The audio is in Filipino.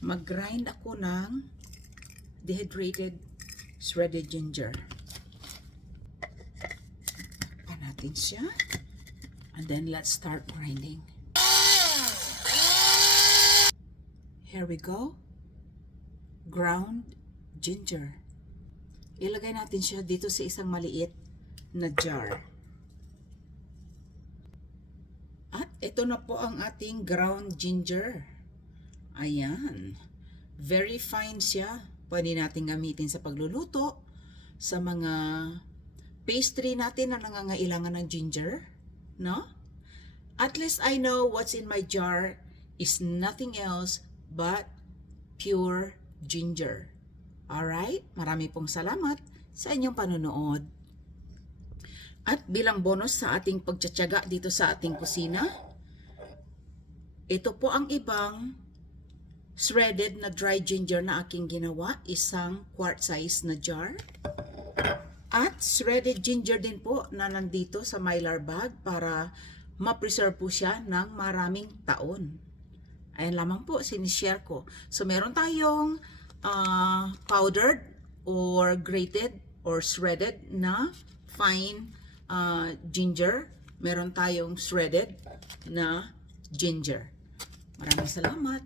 mag-grind ako ng dehydrated shredded ginger. Pa natin siya. And then let's start grinding. Here we go. Ground ginger. Ilagay natin siya dito sa isang maliit na jar. At ito na po ang ating ground ginger. Ayan. Very fine siya. Pwede natin gamitin sa pagluluto, sa mga pastry natin na nangangailangan ng ginger, no? At least I know what's in my jar is nothing else but pure ginger. Alright? Marami pong salamat sa inyong panonood. At bilang bonus sa ating pagtsatsaga dito sa ating kusina, ito po ang ibang shredded na dry ginger na aking ginawa, isang quart size na jar. At shredded ginger din po na nandito sa mylar bag para ma-preserve po siya ng maraming taon. Ayan lamang po, sinishare ko. So meron tayong powdered or grated or shredded na fine ginger. Meron tayong shredded na ginger. Maraming salamat.